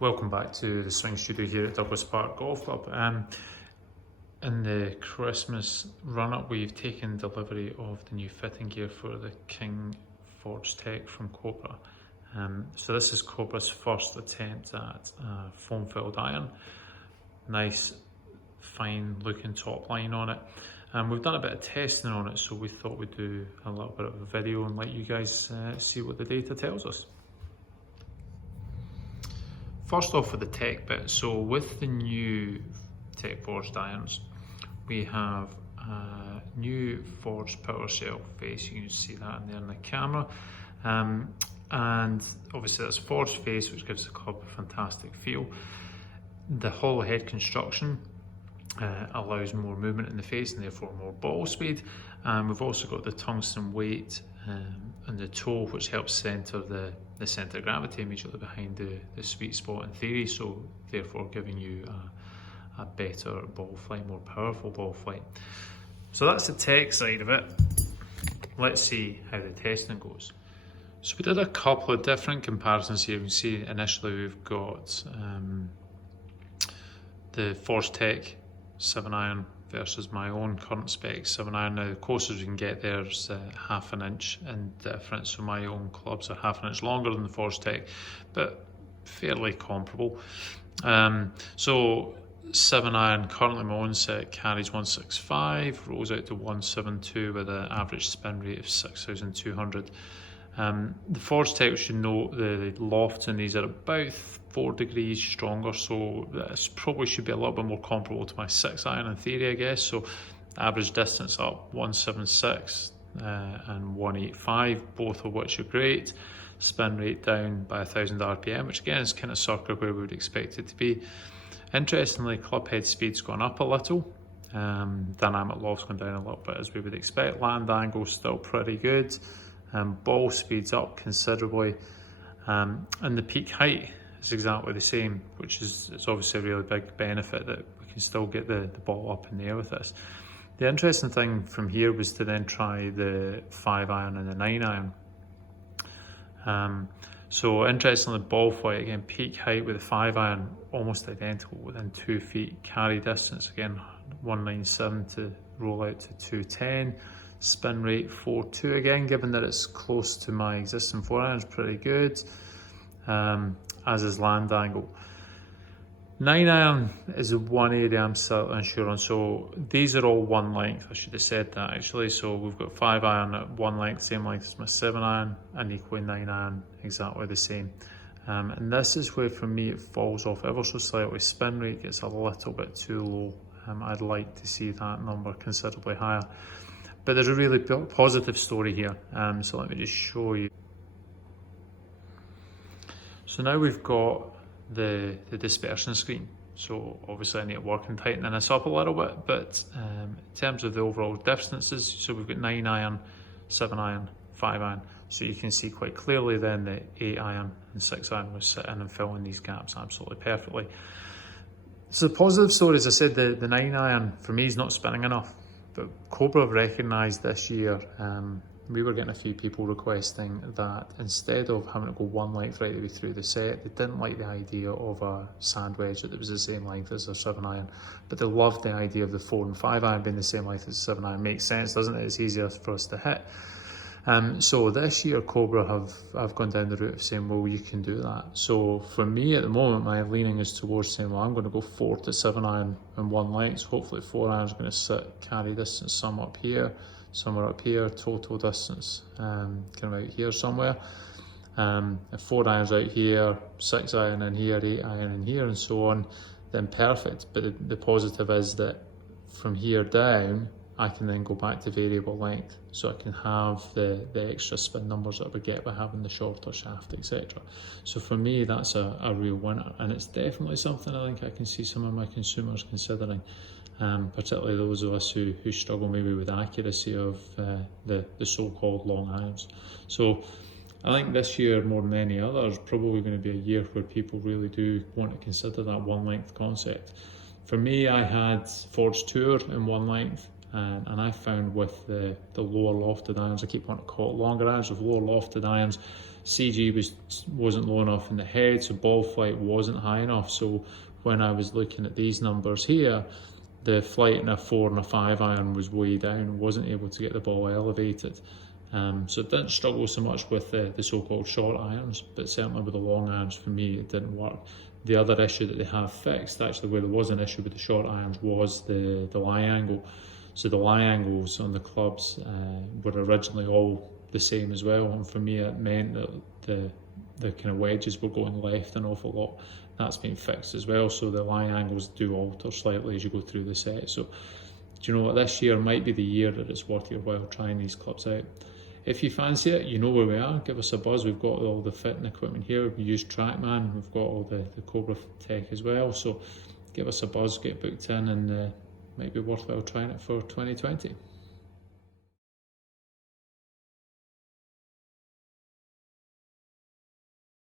Welcome back to the Swing Studio here at Douglas Park Golf Club. In the Christmas run-up, we've taken delivery of the new fitting gear for the King Forge Tech from Cobra. So this is Cobra's first attempt at a foam-filled iron. Nice, fine looking top line on it. We've done a bit of testing on it, so we thought we'd do a little bit of a video and let you guys see what the data tells us. First off with the tech bit, so with the new Tech Forged irons, we have a new forged power cell face. You can see that in there in the camera. And obviously that's forged face, which gives the club a fantastic feel. The hollow head construction allows more movement in the face and therefore more ball speed. We've also got the tungsten weight and the toe, which helps center the center of gravity immediately behind the sweet spot in theory, so therefore giving you a better ball flight, more powerful ball flight. So that's the tech side of it. Let's see how the testing goes. So we did a couple of different comparisons here. You can see initially we've got the Forge Tech 7-iron versus my own current spec 7-iron. Now the closest we can get there is half an inch in difference, so my own clubs are half an inch longer than the Forge Tech, but fairly comparable. So 7-iron, currently my own set carries 165, rolls out to 172 with an average spin rate of 6,200. The Forge Tech, we should note the lofts in these are about 4 degrees stronger, so this probably should be a little bit more comparable to my 6-iron in theory, I guess. So average distance up 176 and 185, both of which are great. Spin rate down by 1,000 RPM, which again is kind of circa where we would expect it to be. Interestingly, club head speed's gone up a little. Dynamic loft's gone down a little bit as we would expect. Land angle still pretty good. Ball speed's up considerably. And the peak height is exactly the same, which is it's obviously a really big benefit that we can still get the ball up in the air with this. The interesting thing from here was to then try the 5-iron and the 9-iron. So interestingly, ball flight, again, peak height with the 5-iron almost identical within 2 feet. Carry distance, again, 197 to roll out to 210. Spin rate 4.2, again, given that it's close to my existing 4-iron, is pretty good. As is land angle. 9-iron is the one area I'm still unsure on. So these are all one length, I should have said that actually. So we've got 5-iron at one length, same length as my 7-iron, and equally 9-iron, exactly the same. And this is where for me it falls off ever so slightly. Spin rate gets a little bit too low. I'd like to see that number considerably higher. But there's a really positive story here. So let me just show you. So now we've got the dispersion screen. So obviously I need to work and tighten this up a little bit, but in terms of the overall distances, so we've got 9-iron, 7-iron, 5-iron. So you can see quite clearly then that 8-iron and 6-iron was sitting and filling these gaps absolutely perfectly. So the positive story, as I said, the 9-iron for me is not spinning enough. But Cobra have recognised this year, we were getting a few people requesting that instead of having to go one length right the way through the set, they didn't like the idea of a sand wedge that was the same length as their 7-iron, but they loved the idea of the 4 and 5-iron being the same length as the 7-iron. Makes sense, doesn't it? It's easier for us to hit. So this year Cobra have gone down the route of saying, well, you can do that. So for me at the moment, my leaning is towards saying, well, I'm going to go 4 to 7-iron in one length. So hopefully 4-iron is going to sit carry distance some up here, somewhere up here, total distance kind of out here somewhere. 4-iron's out here, 6-iron in here, 8-iron in here, and so on, then perfect. But the positive is that from here down, I can then go back to variable length, so I can have the extra spin numbers that I would get by having the shorter shaft, etc. So for me, that's a real winner, and it's definitely something I think I can see some of my consumers considering, particularly those of us who struggle maybe with accuracy of the so-called long irons. So I think this year, more than any other, is probably going to be a year where people really do want to consider that one length concept. For me, I had Forge Tour in one length, And I found with the lower lofted irons, I keep wanting to call it longer irons, with lower lofted irons, CG wasn't low enough in the head, so ball flight wasn't high enough. So when I was looking at these numbers here, the flight in a 4 and a 5 iron was way down, wasn't able to get the ball elevated. So it didn't struggle so much with the so-called short irons, but certainly with the long irons, for me, it didn't work. The other issue that they have fixed, actually, where there was an issue with the short irons, was the lie angle. So the lie angles on the clubs were originally all the same as well, and for me it meant that the kind of wedges were going left an awful lot. That's been fixed as well, so the lie angles do alter slightly as you go through the set. So do you know what, this year might be the year that it's worth your while trying these clubs out. If you fancy it, you know where we are, give us a buzz. We've got all the fitting equipment here. We use TrackMan, we've got all the Cobra tech as well, so give us a buzz, get booked in, and might be worthwhile trying it for 2020.